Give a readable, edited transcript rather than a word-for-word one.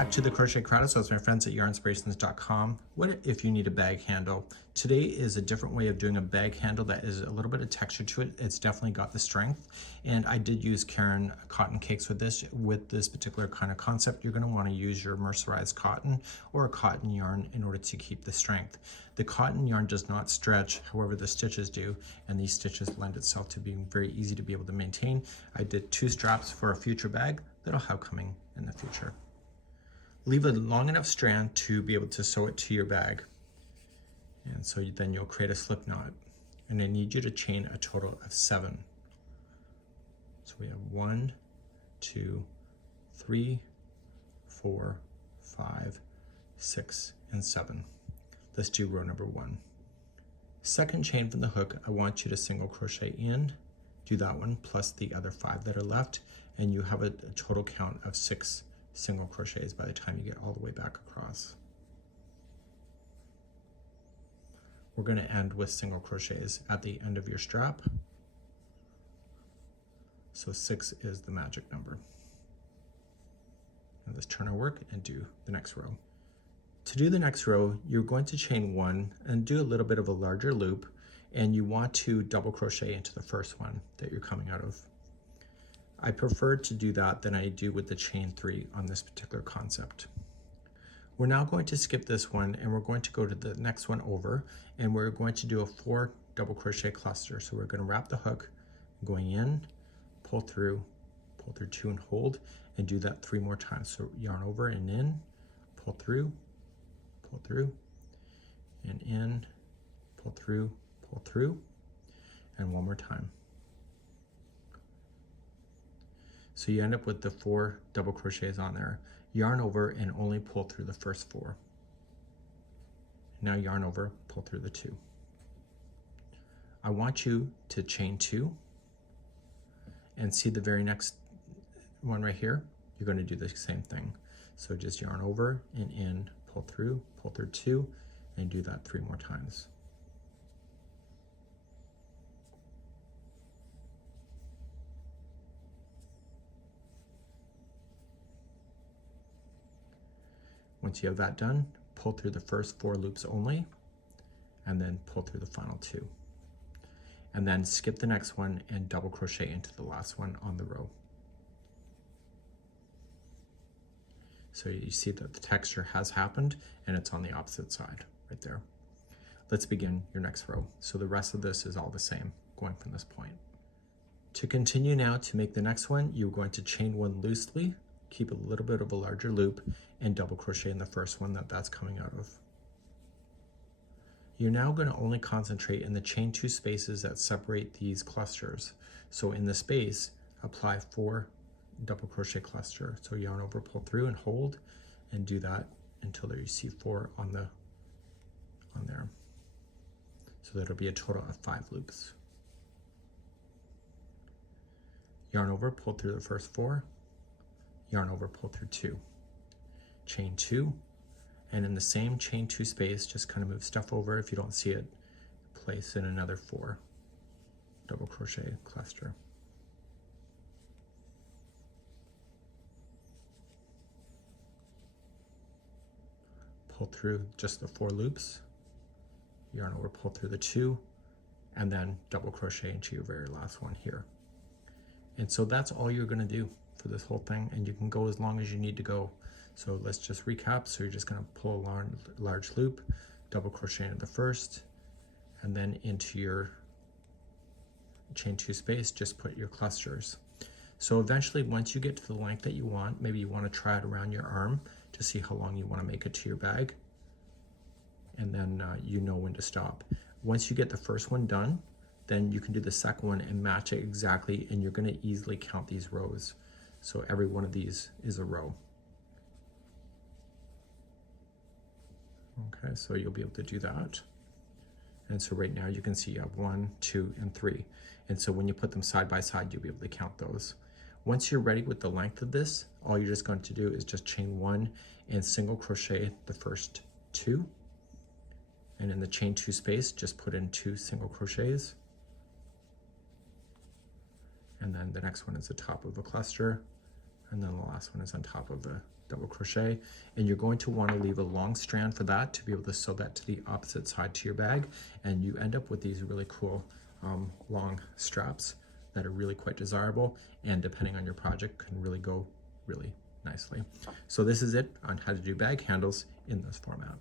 back to the Crochet Crowd. So it's my friends at yarnspirations.com. What if you need a bag handle? Today is a different way of doing a bag handle that is a little bit of texture to it. It's definitely got the strength. And I did use Karen cotton cakes with this particular kind of concept. You're going to want to use your mercerized cotton or a cotton yarn in order to keep the strength. The cotton yarn does not stretch, however the stitches do, and these stitches lend itself to being very easy to be able to maintain. I did 2 straps for a future bag that I'll have coming in the future. Leave a long enough strand to be able to sew it to your bag. And so then you'll create a slip knot. And I need you to chain a total of 7. So we have 1, 2, 3, 4, 5, 6, and 7. Let's do row number 1. Second chain from the hook, I want you to single crochet in, do that one, plus the other 5 that are left, and you have a total count of 6 single crochets by the time you get all the way back across. We're going to end with single crochets at the end of your strap. So 6 is the magic number. And let's turn our work and do the next row. To do the next row, you're going to chain 1 and do a little bit of a larger loop, and you want to double crochet into the first one that you're coming out of. I prefer to do that than I do with the chain 3 on this particular concept. We're now going to skip this one and we're going to go to the next one over, and we're going to do a 4 double crochet cluster. So we're going to wrap the hook, going in, pull through 2 and hold, and do that 3 more times. So yarn over and in, pull through, and in, pull through, and 1 more time. So you end up with the 4 double crochets on there. Yarn over and only pull through the first 4. Now yarn over, pull through the 2. I want you to chain 2 and see the very next one right here. You're going to do the same thing. So just yarn over and in, pull through 2, and do that 3 more times. Once you have that done, pull through the first 4 loops only, and then pull through the final 2. And then skip the next one and double crochet into the last one on the row. So you see that the texture has happened and it's on the opposite side right there. Let's begin your next row. So the rest of this is all the same going from this point. To continue now to make the next one, you're going to chain 1 loosely, keep a little bit of a larger loop, and double crochet in the first one that's coming out of. You're now going to only concentrate in the chain 2 spaces that separate these clusters. So in the space, apply 4 double crochet cluster. So yarn over, pull through, and hold, and do that until there you see 4 on there. So that'll be a total of 5 loops. Yarn over, pull through the first 4, yarn over, pull through 2, chain 2, and in the same chain 2 space, just kind of move stuff over. If you don't see it, place in another 4 double crochet cluster. Pull through just the 4 loops, yarn over, pull through the 2, and then double crochet into your very last one here. And so that's all you're going to do for this whole thing, and you can go as long as you need to go. So let's just recap. So you're just going to pull a large loop, double crochet into the first, and then into your chain 2 space, just put your clusters. So eventually, once you get to the length that you want, maybe you want to try it around your arm to see how long you want to make it to your bag, and then you know when to stop. Once you get the first one done, then you can do the second one and match it exactly, and you're going to easily count these rows. So every one of these is a row. Okay, so you'll be able to do that. And so right now you can see you have 1, 2, and 3. And so when you put them side by side, you'll be able to count those. Once you're ready with the length of this, all you're just going to do is just chain 1 and single crochet the first 2. And in the chain 2 space, just put in 2 single crochets. And then the next one is the top of a cluster, and then the last one is on top of the double crochet, and you're going to want to leave a long strand for that to be able to sew that to the opposite side to your bag, and you end up with these really cool long straps that are really quite desirable, and depending on your project can really go really nicely. So this is it on how to do bag handles in this format.